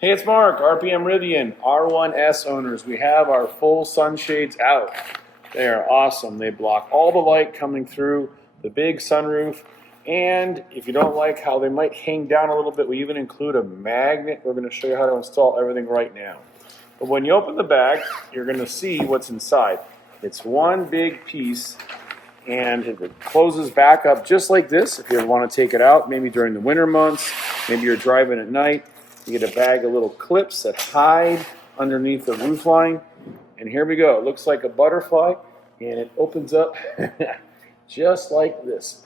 Hey, it's Mark, RPM Rivian, R1S owners. We have our full sunshades out. They are awesome. They block all the light coming through the big sunroof. And if you don't like how they might hang down a little bit, we even include a magnet. We're going to show you how to install everything right now. But when you open the bag, you're going to see what's inside. It's one big piece, and it closes back up just like this. If you ever want to take it out, maybe during the winter months, maybe you're driving at night, you get a bag of little clips that hide underneath the roof line. And here we go. It looks like a butterfly, and it opens up just like this.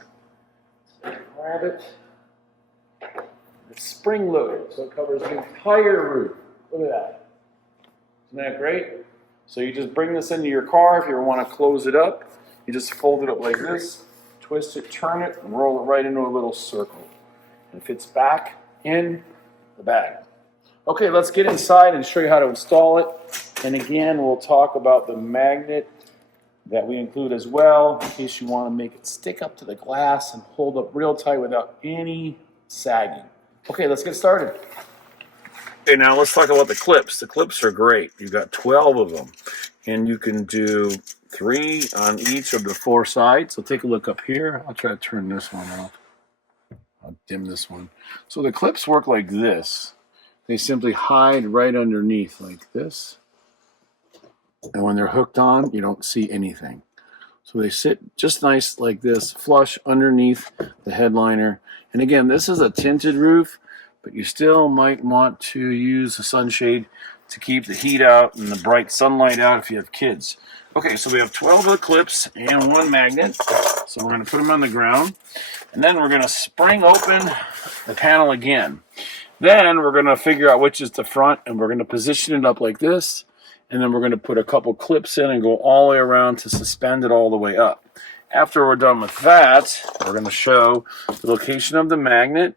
So grab it. It's spring loaded, so it covers the entire roof. Look at that. Isn't that great? So you just bring this into your car. If you want to close it up, you just fold it up like this, twist it, turn it, and roll it right into a little circle. And it fits back in the bag. Okay, let's get inside and show you how to install it. And again, we'll talk about the magnet that we include as well, in case you want to make it stick up to the glass and hold up real tight without any sagging. Okay, let's get started. Okay, now let's talk about the clips. The clips are great. You've got 12 of them, and you can do 3 on each of the 4 sides. So take a look up here. I'll try to turn this one off. I'll dim this one. So the clips work like this. They simply hide right underneath like this. And when they're hooked on, you don't see anything. So they sit just nice like this, flush underneath the headliner. And again, this is a tinted roof, but you still might want to use a sunshade to keep the heat out and the bright sunlight out if you have kids. Okay, so we have 12 of the clips and 1 magnet. So we're going to put them on the ground. And then we're going to spring open the panel again. Then we're going to figure out which is the front, and we're going to position it up like this. And then we're going to put a couple clips in and go all the way around to suspend it all the way up. After we're done with that, we're going to show the location of the magnet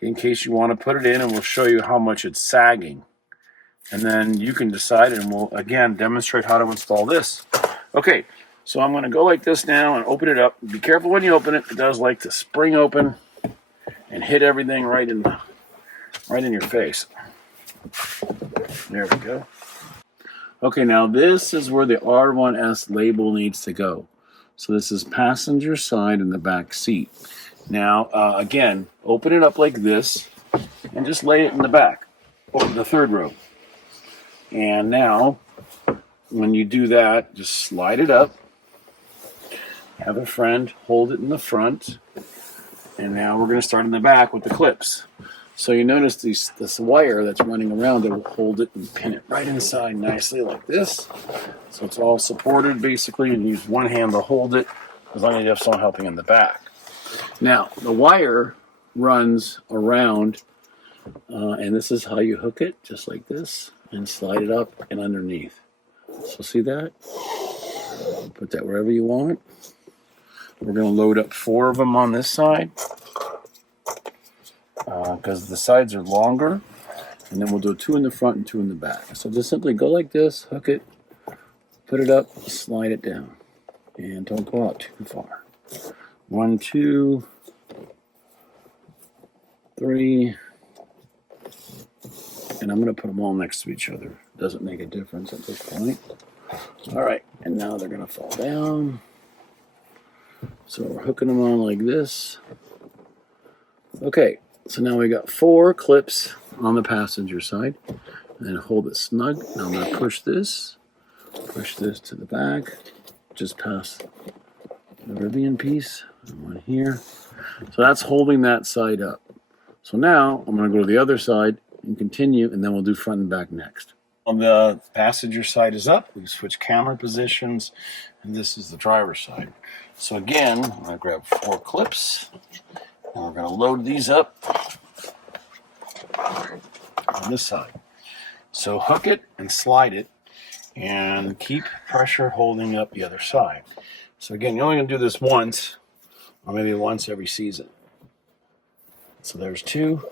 in case you want to put it in, and we'll show you how much it's sagging. And then you can decide, and we'll, again, demonstrate how to install this. Okay, so I'm going to go like this now and open it up. Be careful when you open it. It does like to spring open and hit everything right in your face. There we go. Okay, now this is where the R1S label needs to go. So this is passenger side in the back seat. Now, again, open it up like this and just lay it in the back, or the 3rd row. And now, when you do that, just slide it up. Have a friend hold it in the front. And now we're going to start in the back with the clips. So you notice this wire that's running around, it will hold it and pin it right inside nicely like this. So it's all supported basically, and use one hand to hold it as long as you have someone helping in the back. Now, the wire runs around, and this is how you hook it, just like this, and slide it up and underneath. So see that? Put that wherever you want. We're going to load up 4 of them on this side, because the sides are longer, and then we'll do 2 in the front and 2 in the back. So just simply go like this, hook it, put it up, slide it down, and don't go out too far. 1, 2, 3, and I'm going to put them all next to each other. Doesn't make a difference at this point. All right, and now they're going to fall down. So we're hooking them on like this. Okay, so now we got 4 clips on the passenger side. And hold it snug. Now I'm going to push this to the back, just past the Rivian piece, and one here. So that's holding that side up. So now I'm going to go to the other side and continue, and then we'll do front and back next. On the passenger side is up. We switch camera positions, and this is the driver's side. So again, I'm going to grab 4 clips, and we're going to load these up on this side. So hook it and slide it, and keep pressure holding up the other side. So again, you're only going to do this once, or maybe once every season. So there's 2,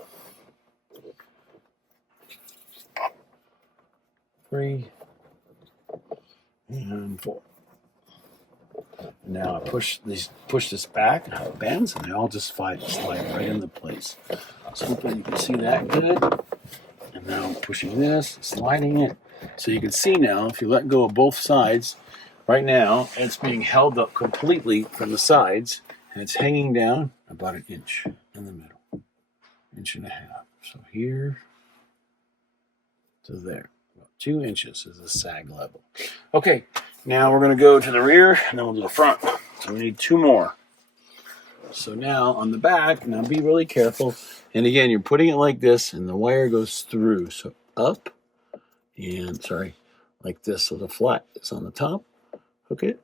3, and 4. Now I push this back and how it bends, and they all just slide right into place. So hopefully you can see that good. And now pushing this, sliding it. So you can see now, if you let go of both sides, right now it's being held up completely from the sides, and it's hanging down about an inch in the middle, inch and a half. So here to there, about 2 inches is the sag level. Okay, now we're going to go to the rear, and then we'll do the front. So we need 2 more. So now on the back, now be really careful. And again, you're putting it like this, and the wire goes through. So up, and sorry, like this. So the flat is on the top. Hook it,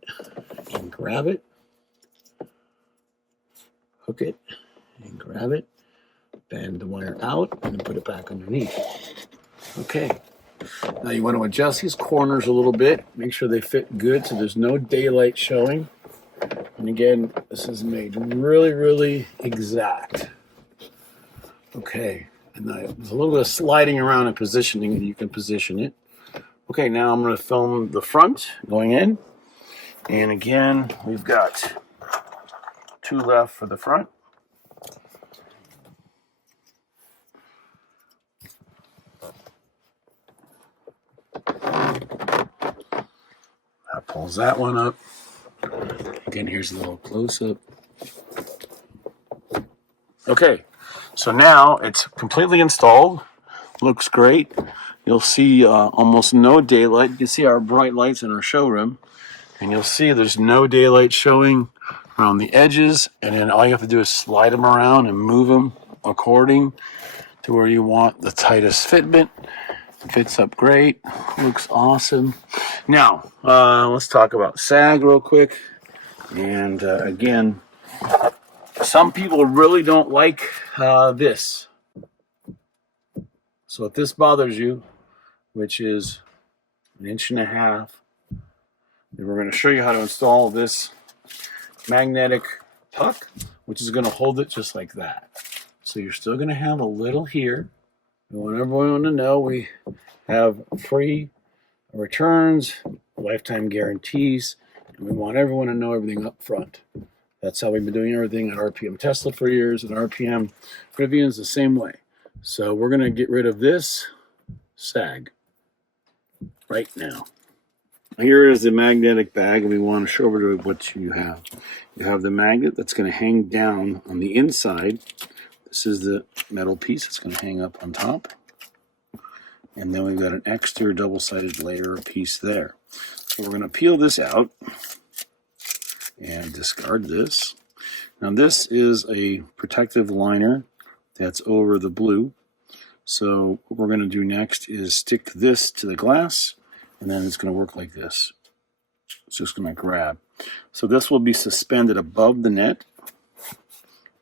and grab it. Hook it, and grab it. Bend the wire out, and then put it back underneath. Okay. Now you want to adjust these corners a little bit. Make sure they fit good so there's no daylight showing. And again, this is made really, really exact. Okay, and there's a little bit of sliding around and positioning, and you can position it. Okay, now I'm going to film the front going in. And again, we've got 2 left for the front. That pulls that one up. Again, here's a little close-up. Okay, so now it's completely installed. Looks great. You'll see almost no daylight. You can see our bright lights in our showroom. And you'll see there's no daylight showing around the edges. And then all you have to do is slide them around and move them according to where you want the tightest fitment. It fits up great. Looks awesome. Now, let's talk about sag real quick. And again, some people really don't like this. So if this bothers you, which is 1.5 inches, then we're going to show you how to install this magnetic puck, which is going to hold it just like that. So you're still going to have a little here. We want everyone to know we have free returns, lifetime guarantees, and we want everyone to know everything up front. That's how we've been doing everything at RPM Tesla for years, and RPM Rivian's the same way. So we're going to get rid of this sag right now. Here is the magnetic bag, and we want to show over to what you have. You have the magnet that's going to hang down on the inside. This is the metal piece that's going to hang up on top. And then we've got an extra double-sided layer piece there. So we're going to peel this out and discard this. Now this is a protective liner that's over the blue. So what we're going to do next is stick this to the glass, and then it's going to work like this. It's just going to grab. So this will be suspended above the net,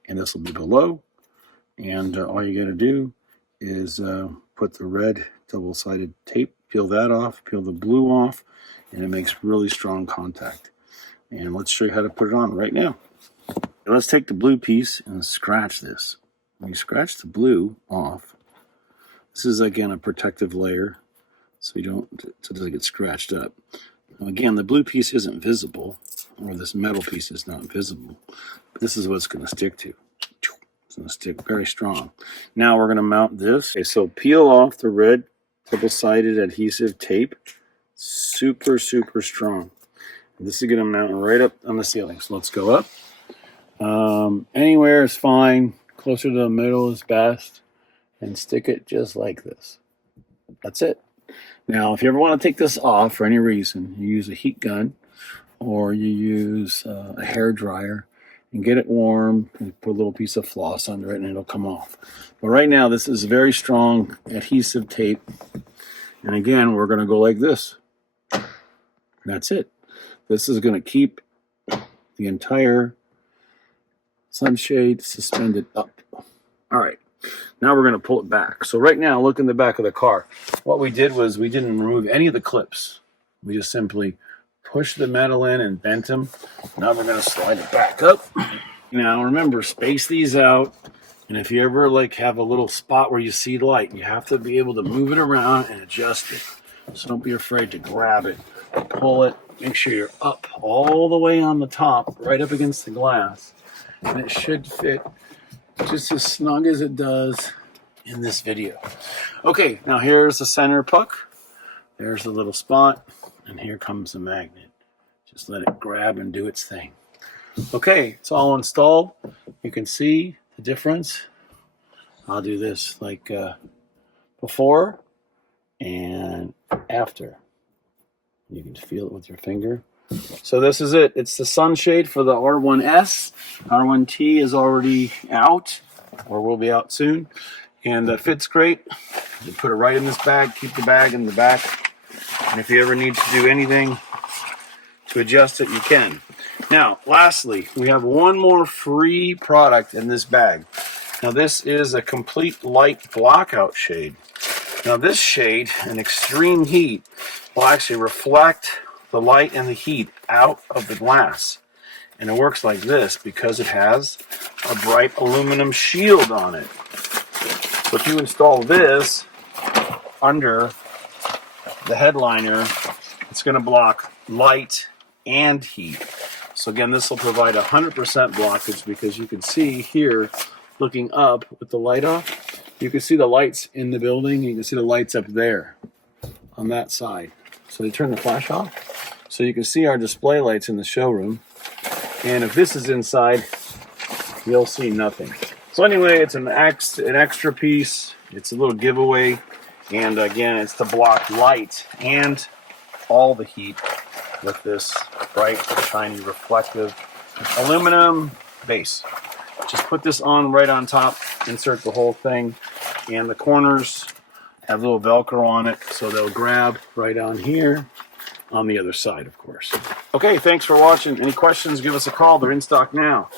and this will be below. And all you got to do is put the red double-sided tape, peel that off, peel the blue off, and it makes really strong contact. And let's show you how to put it on right now. Let's take the blue piece and scratch this. When you scratch the blue off, this is again a protective layer, so it doesn't get scratched up. Now again, the blue piece isn't visible, or this metal piece is not visible, but this is what it's going to stick to. It's going to stick very strong. Now we're going to mount this. Okay, so peel off the red double-sided adhesive tape. Super, super strong. And this is going to mount right up on the ceiling. So let's go up. Anywhere is fine. Closer to the middle is best. And stick it just like this. That's it. Now, if you ever want to take this off for any reason, you use a heat gun or you use a hair dryer and get it warm and put a little piece of floss under it and it'll come off. But right now, this is very strong adhesive tape. And again, we're going to go like this. That's it. This is going to keep the entire sunshade suspended up. All right. Now we're going to pull it back. So right now, look in the back of the car. What we did was we didn't remove any of the clips. We just simply pushed the metal in and bent them. Now we're going to slide it back up. Now remember, space these out. And if you ever have a little spot where you see light, you have to be able to move it around and adjust it. So don't be afraid to grab it, pull it. Make sure you're up all the way on the top, right up against the glass. And it should fit just as snug as it does in this video. Okay, now here's the center puck. There's the little spot, and here comes the magnet. Just let it grab and do its thing. Okay, it's all installed. You can see the difference. I'll do this like before and after. You can feel it with your finger. So this is it. It's the sunshade for the R1S. R1T is already out, or will be out soon. And that fits great. You put it right in this bag. Keep the bag in the back. And if you ever need to do anything to adjust it, you can. Now, lastly, we have one more free product in this bag. Now, this is a complete light blockout shade. Now, this shade in extreme heat will actually reflect the light and the heat out of the glass. And it works like this because it has a bright aluminum shield on it. So if you install this under the headliner, it's going to block light and heat. So again, this will provide 100% blockage because you can see here, looking up with the light off, you can see the lights in the building. You can see the lights up there on that side. So you turn the flash off. So you can see our display lights in the showroom. And if this is inside, you'll see nothing. So anyway, it's an extra piece. It's a little giveaway. And again, it's to block light and all the heat with this bright, shiny, reflective aluminum base. Just put this on right on top, insert the whole thing, and the corners have a little Velcro on it, so they'll grab right on here, on the other side, of course. Okay, thanks for watching. Any questions, give us a call. They're in stock now.